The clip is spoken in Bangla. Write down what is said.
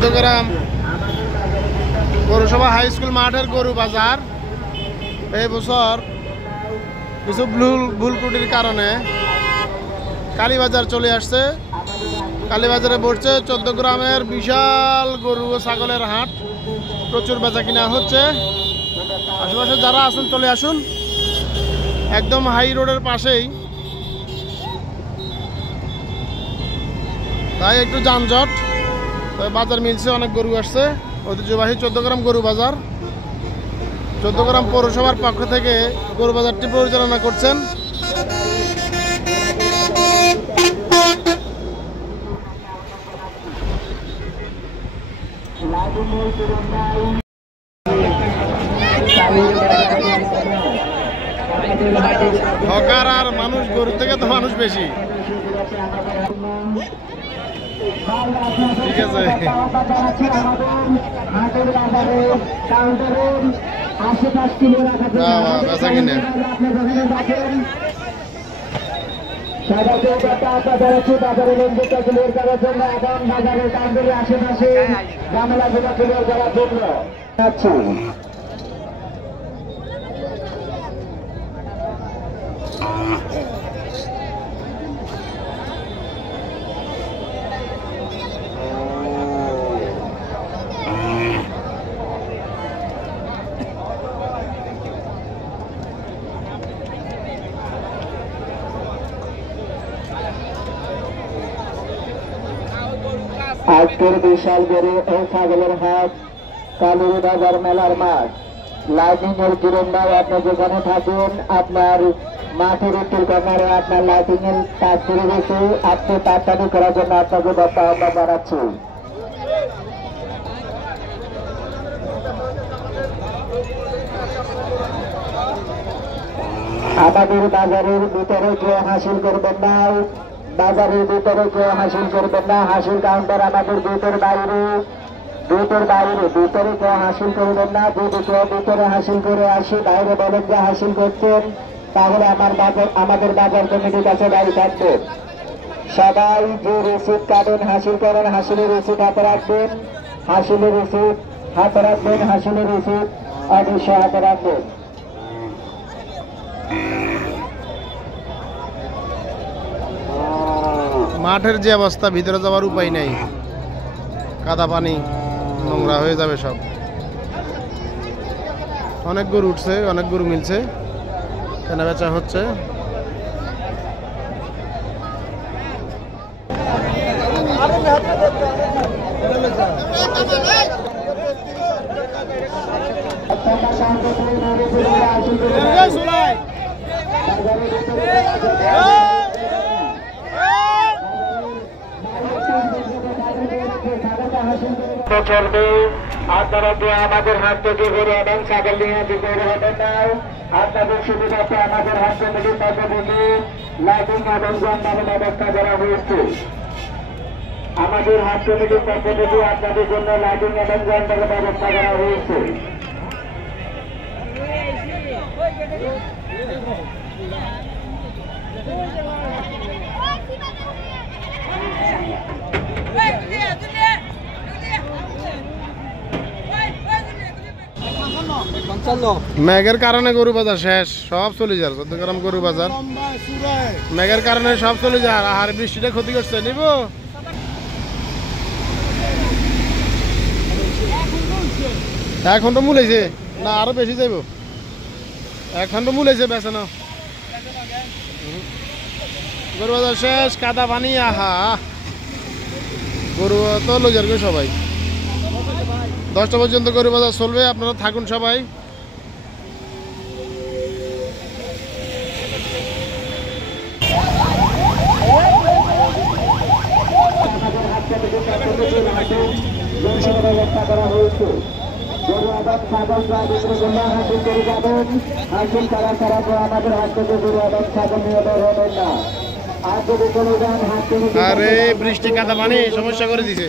চৌদ্দগ্রাম পৌরসভা হাই স্কুল মাঠের গরু বাজার এই বছর কিছু ভুল ত্রুটির কারণে কালীবাজার চলে আসছে। কালীবাজারে বসছে চৌদ্দগ্রামের বিশাল গরু ও ছাগলের হাট, প্রচুর বেচা কিনা হচ্ছে। আশেপাশে যারা আছেন চলে আসুন, একদম হাই রোডের পাশেই, তাই একটু যানজট। বাজার মিলছে, অনেক গরু আসছে। ঐতিহ্যবাহী চৌদ্দগ্রাম গরু বাজার, চৌদ্দগ্রাম পৌরসভার পক্ষ থেকে গরু বাজারটি পরিচালনা করছেন হকার আর মানুষ, গরু থেকে তো মানুষ বেশি। ঠিক আছে, বেচা কিনে আজকের বিশাল গরু ও ছাগলের হাট, কালীবাজার মেলার মাঠ, লাইটিং এর কিরণদাও আপনি যেখানে থাকেন আপনার মাঠের উত্তর কর্নারে আপনার লাইটিং এর কাজ করে গেছে। আপনি তাড়াতাড়ি করার জন্য আপনাকে আহ্বান জানাচ্ছি। আমাদের বাজারের ভিতরে কেউ হাসিল করবেন না, বাজারের ভিতরে কেউ হাসিল করবেন না। হাসিল কাউন্টার আমাদের ভিতরে বাইরে, ভিতরে কেউ হাসিল করবেন না। যদি কেউ ভিতরে হাসিল করে আসি, বাইরে বলেন যে হাসিল করছেন, তাহলে আমাদের বাজার কমিটির কাছে দায়ী থাকবে। সবাই যে রসিদ কাটেন, হাসিল করেন, হাসিলের রসিদ হাতে রাখবেন, হাসিলের রসিদ হাতে রাখবেন, হাসিলের রসিদ অবশ্যই হাতে রাখবেন। মাঠের যে অবস্থা, ভিতরে যাওয়ার উপায় নেই, কাদা পানি, নোংরা হয়ে যাবে সব। অনেক গরু উঠছে, অনেক গরু মিলছে, কেনা বেচা হচ্ছে। চলবে, আপনারা আমাদের হাত থেকে ঘুরে আনেন, ছাগল নিয়ে বিক্রি হবেন না। আপনাদের সুবিধাতে আমাদের হাত কমিটির পক্ষ থেকে লাইটিং এবং যানবাহন ব্যবস্থা করা হয়েছে। আমাদের হাত কমিটির পক্ষ থেকে আপনাদের জন্য লাইটিং এবং যানবাহন ব্যবস্থা করা হয়েছে। মেঘের কারণে গরু বাজার শেষ, সব চলে যায়। চৌদ্দগ্রাম গরু বাজার মেঘের কারণে সব চলে যায়। আর বৃষ্টিটা ক্ষতি করছে, নিব এখন তো মূলেছে না, আরো বেশি যাইব। এখন তো মূলেছে, বেছে না। গরু বাজার শেষ, কাদা পানি, আহা গরু তো লই যাবে সবাই। 10টা পর্যন্ত গরু বাজার চলবে, আপনারা থাকুন সবাই। ব্যবস্থা করা হয়েছে। গরু আবাদ ছাগল হাসিল করে যাবেন, হাসিল করা ছাড়া আমাদের হাত থেকে গরু আবাদ ছাগল নিয়ে বের হবেন না। আর যদি চলে যান হাত থেকে, আরে বৃষ্টি কাদা পানি সমস্যা করে দিছে।